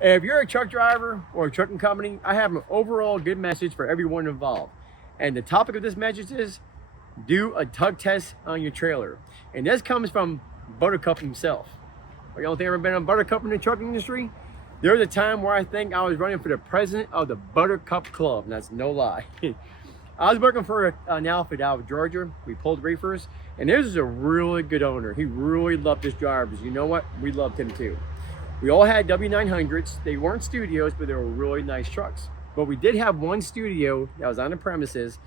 If you're a truck driver or a trucking company, I have an overall good message for everyone involved. And the topic of this message is do a tug test on your trailer. And this comes from Buttercup himself. You don't think I've ever been on Buttercup in the trucking industry? There was a time where I think I was running for the president of the Buttercup Club. And that's no lie. I was working for an outfit out of Georgia. We pulled reefers. And this is a really good owner. He really loved his drivers. You know what? We loved him too. We all had W900s. They weren't studios, but they were really nice trucks. But we did have one studio that was on the premises,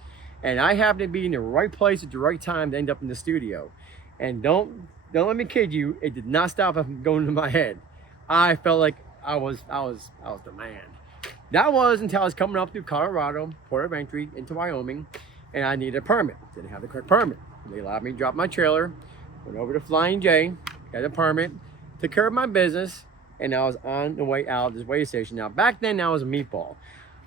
and I happened to be in the right place at the right time to end up in the studio. And don't let me kid you, it did not stop it from going to my head. I felt like I was the man. That was until I was coming up through Colorado, port of entry into Wyoming, and I needed a permit. Didn't have the correct permit. They allowed me to drop my trailer, went over to Flying J, got a permit, took care of my business, and I was on the way out of this weigh station. Now, back then, I was a meatball.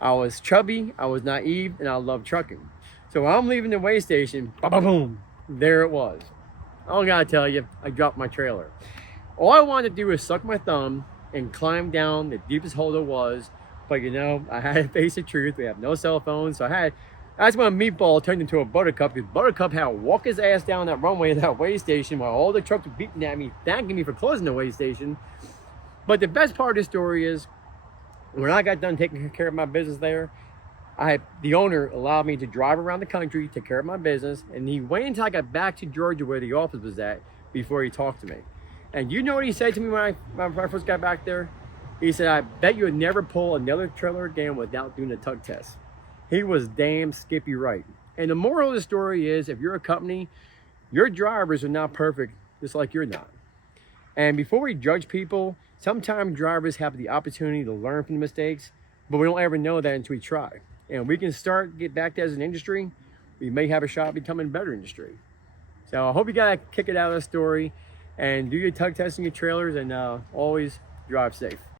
I was chubby, I was naive, and I loved trucking. So when I'm leaving the weigh station, boom, there it was. I don't gotta tell you, I dropped my trailer. All I wanted to do was suck my thumb and climb down the deepest hole there was. But you know, I had to face the truth. We have no cell phones, so that's when Meatball turned into a Buttercup, because Buttercup had to walk his ass down that runway of that weigh station while all the trucks were beating at me, thanking me for closing the weigh station. But the best part of the story is, when I got done taking care of my business there, the owner allowed me to drive around the country, take care of my business, and he waited until I got back to Georgia where the office was at before he talked to me. And you know what he said to me when I first got back there? He said, I bet you would never pull another trailer again without doing a tug test. He was damn Skippy right. And the moral of the story is, if you're a company, your drivers are not perfect, just like you're not. And before we judge people, sometimes drivers have the opportunity to learn from the mistakes, but we don't ever know that until we try. And we can get back to as an industry, we may have a shot at becoming a better industry. So I hope you got to kick it out of the story and do your tug testing your trailers, and always drive safe.